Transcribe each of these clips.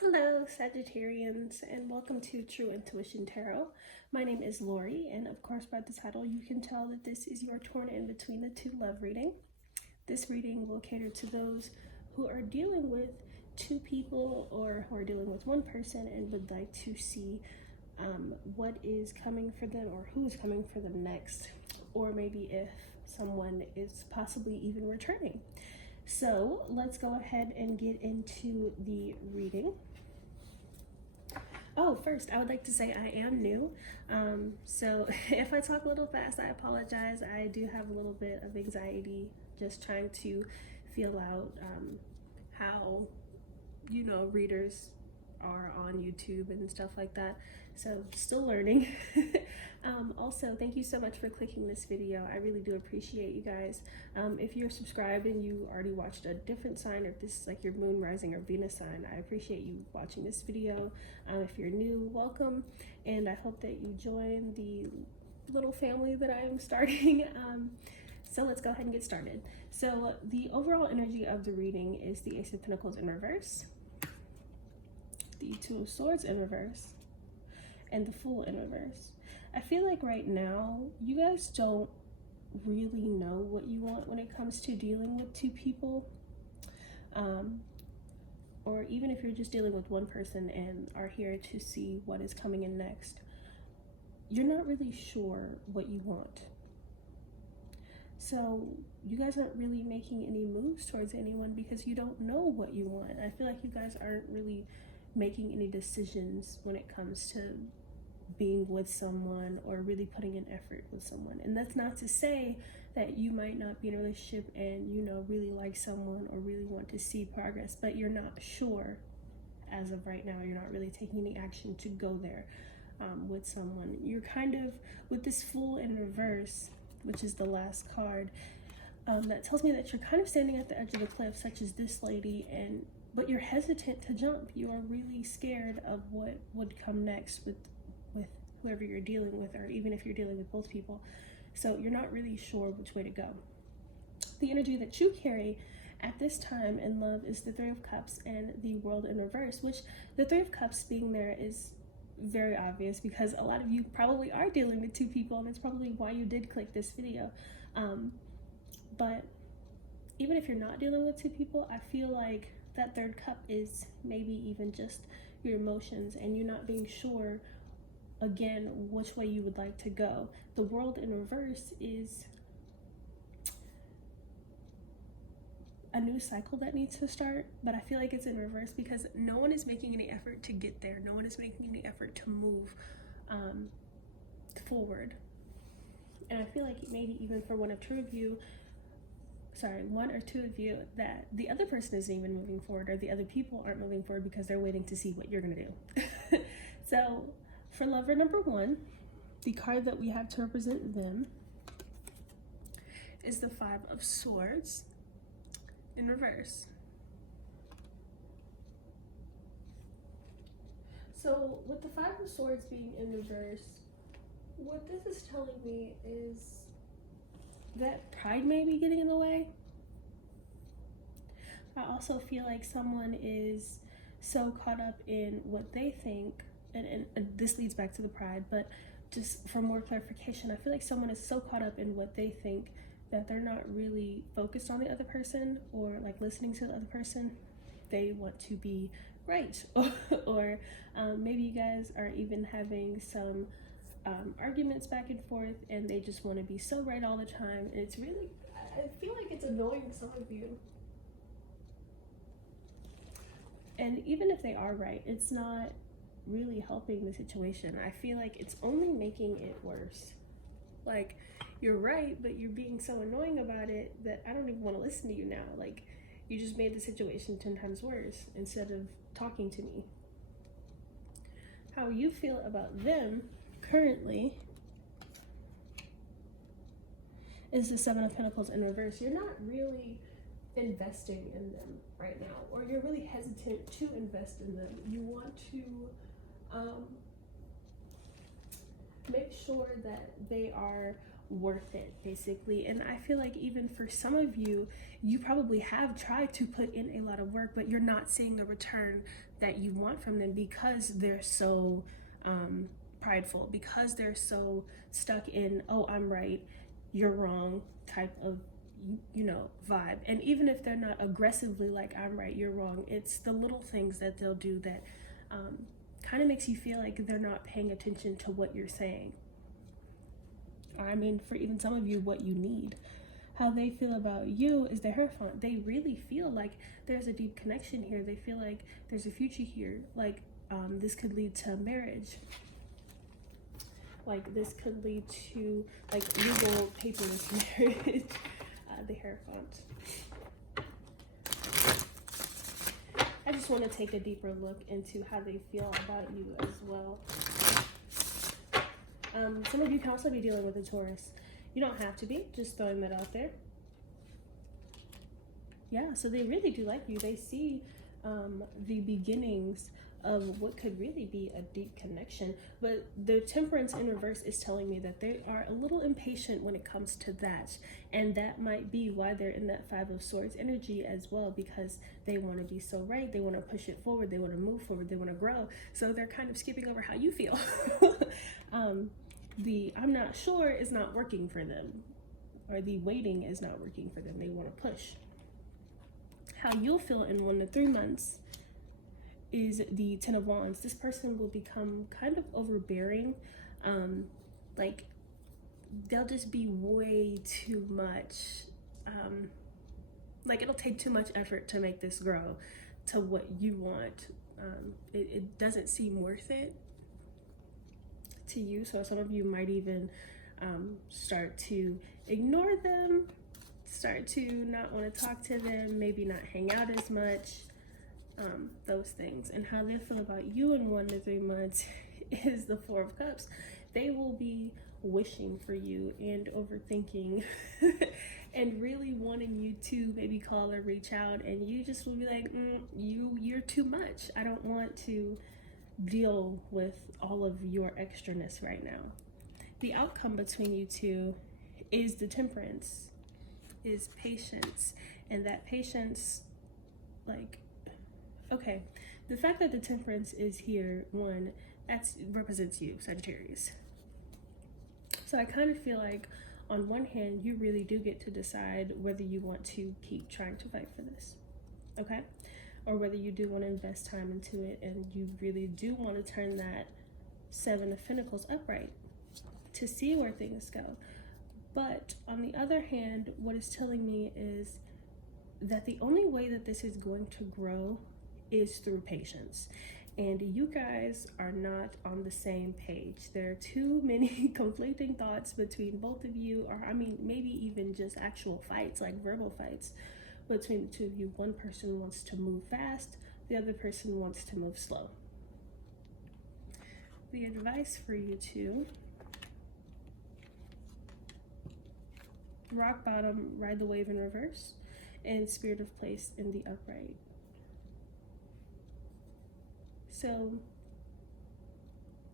Hello, Sagittarians, and welcome to True Intuition Tarot. My name is Lori, and of course, by the title, you can tell that this is your torn in between the two love reading. This reading will cater to those who are dealing with two people or who are dealing with one person and would like to see what is coming for them or who is coming for them next, or maybe if someone is possibly even returning. So let's go ahead and get into the reading. Oh, first, I would like to say I am new. So if I talk a little fast, I apologize. I do have a little bit of anxiety just trying to feel out how, readers are on YouTube and stuff like that. So still learning. Also, thank you so much for clicking this video. I really do appreciate you guys. If you're subscribed and you already watched a different sign, or if this is like your moon, rising, or Venus sign, I appreciate you watching this video. If you're new, welcome, and I hope that you join the little family that I am starting. So let's go ahead and get started. So the overall energy of the reading is the Ace of Pentacles in reverse, the Two of Swords in reverse, and the Fool in reverse. I feel like right now you guys don't really know what you want when it comes to dealing with two people, or even if you're just dealing with one person and are here to see what is coming in next, you're not really sure what you want. So you guys aren't really making any moves towards anyone because you don't know what you want. I feel like you guys aren't really making any decisions when it comes to being with someone or really putting an effort with someone. And that's not to say that you might not be in a relationship and really like someone or really want to see progress, but you're not sure as of right now. You're not really taking any action to go there with someone. You're kind of with this Fool in reverse, which is the last card, that tells me that you're kind of standing at the edge of the cliff, such as this lady, but you're hesitant to jump. You are really scared of what would come next with whoever you're dealing with, or even if you're dealing with both people. So you're not really sure which way to go. The energy that you carry at this time in love is the Three of Cups and the World in reverse, which the Three of Cups being there is very obvious because a lot of you probably are dealing with two people, and it's probably why you did click this video. But even if you're not dealing with two people, I feel like that third cup is maybe even just your emotions and you not being sure again which way you would like to go. The World in reverse is a new cycle that needs to start, but I feel like it's in reverse because no one is making any effort to get there. No one is making any effort to move forward. And I feel like maybe even for one or two of you, that the other person isn't even moving forward, or the other people aren't moving forward because they're waiting to see what you're gonna do. So for lover number one, the card that we have to represent them is the Five of Swords in reverse. So with the Five of Swords being in reverse, what this is telling me is that pride may be getting in the way. I also feel like someone is so caught up in what they think, and this leads back to the pride, but just for more clarification, I feel like someone is so caught up in what they think that they're not really focused on the other person or like listening to the other person. They want to be right. Or maybe you guys are even having some arguments back and forth and they just want to be so right all the time. And it's really, I feel like it's annoying some of you. And even if they are right, it's not really helping the situation. I feel like it's only making it worse. Like, you're right, but you're being so annoying about it that I don't even want to listen to you now. Like, you just made the situation 10 times worse instead of talking to me. How you feel about them currently is the Seven of Pentacles in reverse. You're not really investing in them right now, or you're really hesitant to invest in them. You want to make sure that they are worth it, basically. And I feel like even for some of you, you probably have tried to put in a lot of work, but you're not seeing the return that you want from them because they're so prideful, because they're so stuck in, oh, I'm right, you're wrong type of, you know, vibe. And even if they're not aggressively like, I'm right, you're wrong, it's the little things that they'll do that kind of makes you feel like they're not paying attention to what you're saying. Or I mean, for even some of you, what you need. How they feel about you is the Hierophant. They really feel like there's a deep connection here. They feel like there's a future here. Like this could lead to marriage. Like this could lead to like legal paperless marriage. The Hierophant. I just want to take a deeper look into how they feel about you as well. Some of you can also be dealing with a Taurus. You don't have to be, just throwing that out there. Yeah, so they really do like you. They see the beginnings of what could really be a deep connection. But the Temperance in reverse is telling me that they are a little impatient when it comes to that. And that might be why they're in that Five of Swords energy as well, because they want to be so right. They want to push it forward. They want to move forward. They want to grow. So they're kind of skipping over how you feel. The I'm not sure is not working for them, or the waiting is not working for them. They want to push. How you'll feel in 1 to 3 months is the Ten of Wands. This person will become kind of overbearing. Like they'll just be way too much. Like it'll take too much effort to make this grow to what you want. It doesn't seem worth it to you. So some of you might even start to ignore them, start to not want to talk to them, maybe not hang out as much, those things. And how they feel about you in 1 to 3 months is the Four of Cups. They will be wishing for you and overthinking and really wanting you to maybe call or reach out, and you just will be like, you're too much. I don't want to deal with all of your extraness right now. The outcome between you two is the Temperance, is patience. And that patience, like, okay, the fact that the Temperance is here, one, that represents you, Sagittarius. So I kind of feel like on one hand, you really do get to decide whether you want to keep trying to fight for this, okay? Or whether you do want to invest time into it and you really do want to turn that Seven of Pentacles upright to see where things go. But on the other hand, what it's telling me is that the only way that this is going to grow is through patience. And you guys are not on the same page. There are too many conflicting thoughts between both of you, or I mean, maybe even just actual fights, like verbal fights between the two of you. One person wants to move fast, the other person wants to move slow. The advice for you two: rock bottom, ride the wave in reverse, and Spirit of Place in the upright. So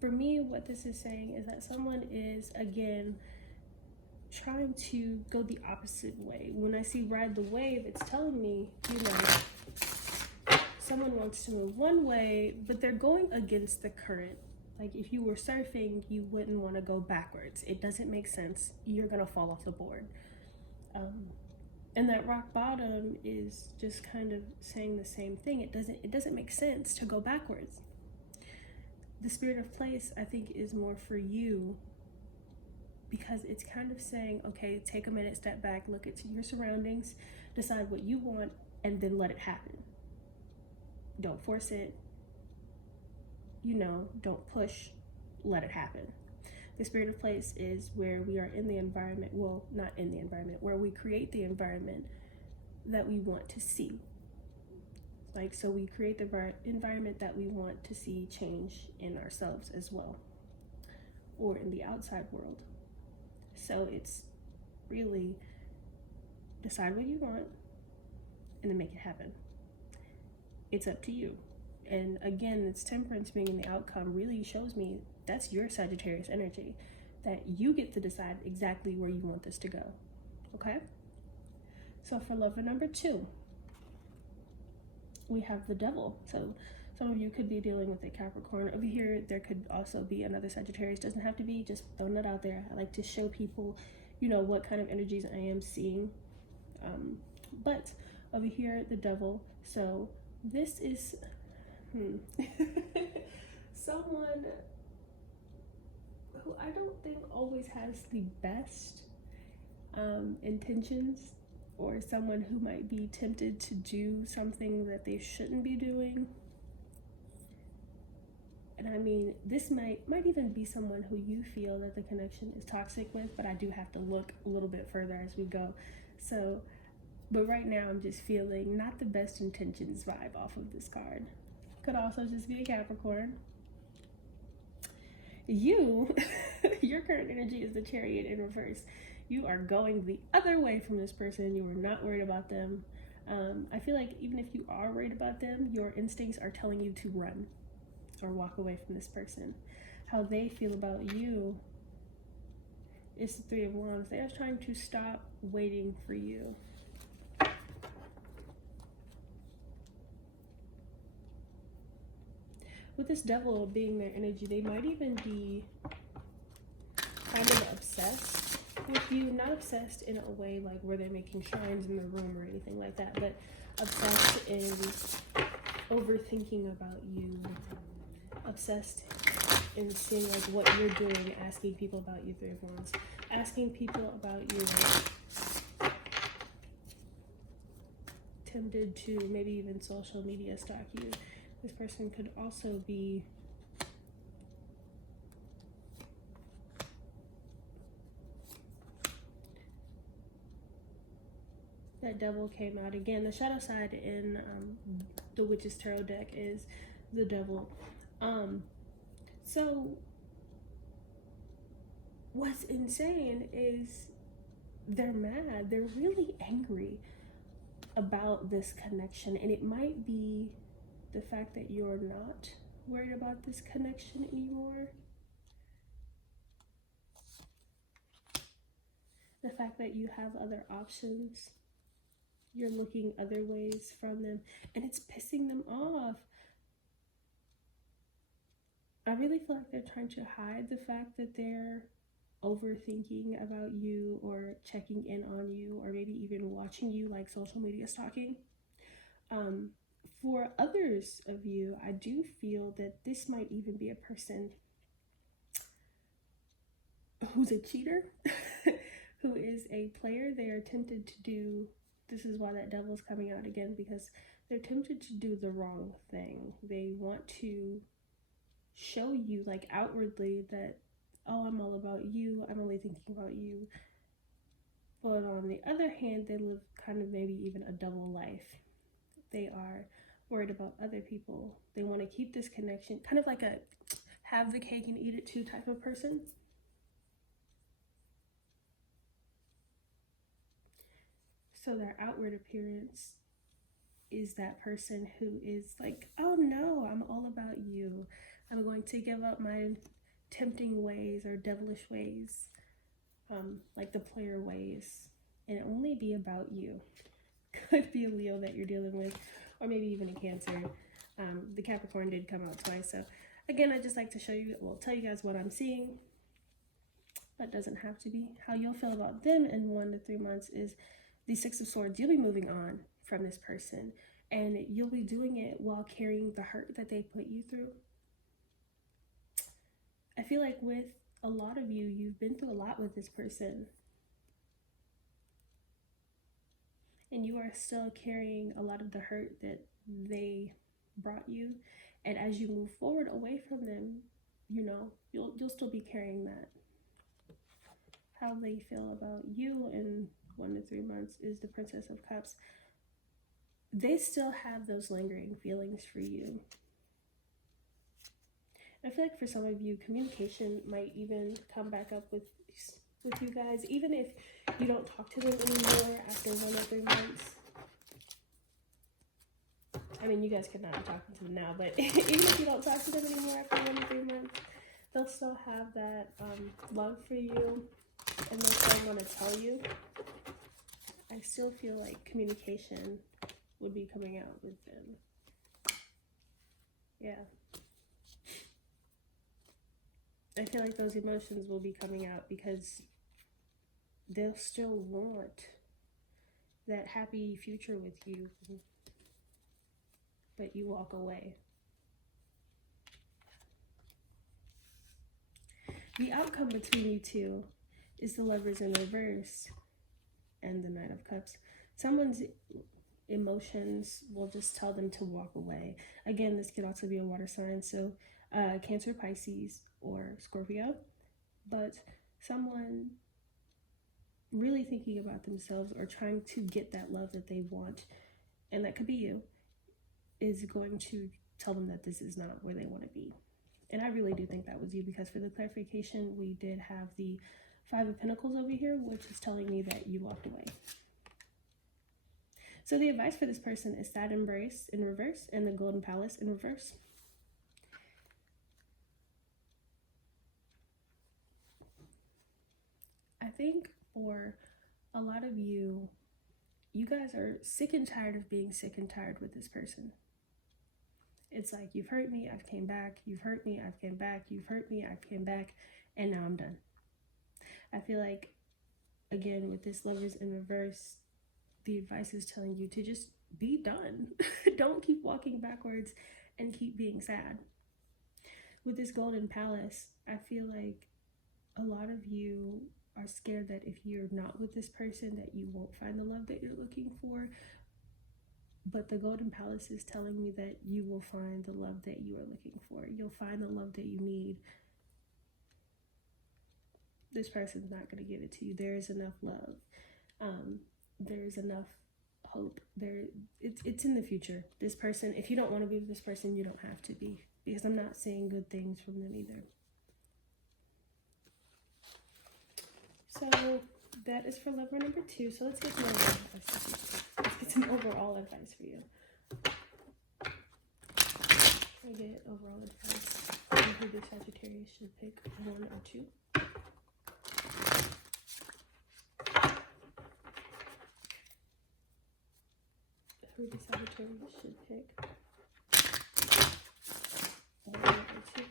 for me, what this is saying is that someone is, again, trying to go the opposite way. When I see ride the wave, it's telling me, you know, someone wants to move one way, but they're going against the current. Like if you were surfing, you wouldn't want to go backwards. It doesn't make sense. You're going to fall off the board. And that rock bottom is just kind of saying the same thing. It doesn't make sense to go backwards. The Spirit of Place, I think, is more for you, because it's kind of saying, okay, take a minute, step back, look at your surroundings, decide what you want, and then let it happen. Don't force it. You know, don't push, let it happen. The Spirit of Place is where we are in the environment, well, not in the environment, where we create the environment that we want to see. Like, so we create the environment that we want to see change in ourselves as well, or in the outside world. So it's really decide what you want and then make it happen. It's up to you. And again, this Temperance being in the outcome really shows me that's your Sagittarius energy. that you get to decide exactly where you want this to go. Okay? So for lover number 2, we have the Devil. So some of you could be dealing with a Capricorn. Over here, there could also be another Sagittarius. Doesn't have to be, just throwing it out there. I like to show people, you know, what kind of energies I am seeing. But over here, the Devil. So this is someone who I don't think always has the best intentions, or someone who might be tempted to do something that they shouldn't be doing. And I mean, this might even be someone who you feel that the connection is toxic with, but I do have to look a little bit further as we go. So, but right now I'm just feeling not the best intentions vibe off of this card. Could also just be a Capricorn. Your current energy is the Chariot in reverse. You are going the other way from this person. You are not worried about them. I feel like even if you are worried about them, your instincts are telling you to run or walk away from this person. How they feel about you is the Three of Wands. They are trying to stop waiting for you. With this Devil being their energy, they might even be kind of obsessed with you. Not obsessed in a way like where they're making shrines in the room or anything like that, but obsessed in overthinking about you. Obsessed in seeing like what you're doing, asking people about you, Three of Wands. Asking people about you, like, tempted to maybe even social media stalk you. This person could also be that Devil came out again. The shadow side in the Witch's Tarot deck is the Devil. So what's insane is they're mad. They're really angry about this connection, and it might be the fact that you're not worried about this connection anymore. The fact that you have other options. You're looking other ways from them, and it's pissing them off. I really feel like they're trying to hide the fact that they're overthinking about you or checking in on you or maybe even watching you, like social media stalking. For others of you, I do feel that this might even be a person who's a cheater, who is a player. They are tempted to do, this is why that Devil's coming out again, because they're tempted to do the wrong thing. They want to show you, like, outwardly that, oh, I'm all about you, I'm only thinking about you. But on the other hand, they live kind of maybe even a double life. They are worried about other people. They want to keep this connection, kind of like a have the cake and eat it too type of person. So their outward appearance is that person who is like, oh no, I'm all about you. I'm going to give up my tempting ways or devilish ways, like the player ways, and only be about you. Could be a Leo that you're dealing with, or maybe even a Cancer. The Capricorn did come out twice. So again, I just like to show you, well, tell you guys what I'm seeing. That doesn't have to be. How you'll feel about them in 1 to 3 months is the Six of Swords. You'll be moving on from this person, and you'll be doing it while carrying the hurt that they put you through. I feel like with a lot of you, you've been through a lot with this person, and you are still carrying a lot of the hurt that they brought you. And as you move forward away from them, you know, you'll still be carrying that. How they feel about you in 1 to 3 months is the Princess of Cups. They still have those lingering feelings for you. I feel like for some of you, communication might even come back up with you guys, even if you don't talk to them anymore after 1 or 3 months. I mean, you guys could not be talking to them now, but even if you don't talk to them anymore after 1 to 3 months, they'll still have that love for you, and they'll still want to tell you. I still feel like communication would be coming out with them. Yeah. I feel like those emotions will be coming out because they'll still want that happy future with you, but you walk away. The outcome between you two is the Lovers in reverse and the Knight of Cups. Someone's emotions will just tell them to walk away. Again, this could also be a water sign, so Cancer, Pisces, or Scorpio. But someone really thinking about themselves or trying to get that love that they want, and that could be you, is going to tell them that this is not where they want to be. And I really do think that was you, because for the clarification, we did have the Five of Pentacles over here, which is telling me that you walked away. So the advice for this person is Sad Embrace in reverse and the Golden Palace in reverse. I think for a lot of you, you guys are sick and tired of being sick and tired with this person. It's like, you've hurt me, I've came back, you've hurt me, I've came back, you've hurt me, I've came back, and now I'm done. I feel like, again, with this Lovers in reverse, the advice is telling you to just be done. Don't keep walking backwards and keep being sad. With this Golden Palace, I feel like a lot of you are scared that if you're not with this person, that you won't find the love that you're looking for. But the Golden Palace is telling me that you will find the love that you are looking for. You'll find the love that you need. This person's not going to give it to you. There is enough love. There is enough hope. It's in the future. This person, if you don't want to be with this person, you don't have to be. Because I'm not seeing good things from them either. So that is for lover number 2. So let's get some overall advice. Let's get some overall advice for you. I get overall advice on who the Sagittarius should pick, 1 or 2. Who the Sagittarius should pick, 1 or 2.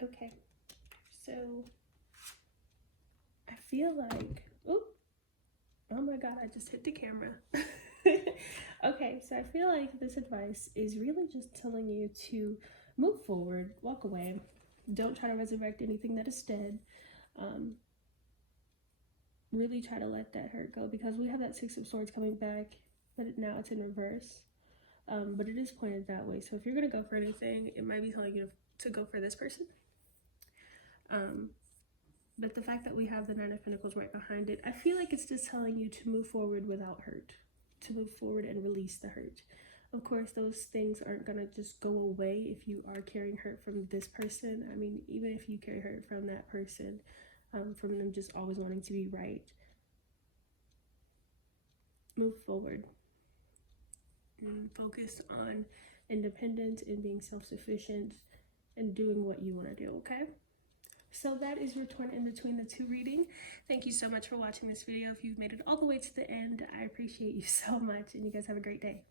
Okay, so I feel like, oh my god, I just hit the camera. Okay, so I feel like this advice is really just telling you to move forward, walk away. Don't try to resurrect anything that is dead. Really try to let that hurt go, because we have that 6 of Swords coming back, but now it's in reverse. But it is pointed that way. So if you're going to go for anything, it might be telling you to go for this person. But the fact that we have the 9 of Pentacles right behind it, I feel like it's just telling you to move forward without hurt, to move forward and release the hurt. Of course, those things aren't going to just go away if you are carrying hurt from this person. I mean, even if you carry hurt from that person, from them just always wanting to be right, move forward and focus on independence and being self-sufficient and doing what you want to do, okay? So that is your Torn in Between the Two reading. Thank you so much for watching this video. If you've made it all the way to the end, I appreciate you so much, and you guys have a great day.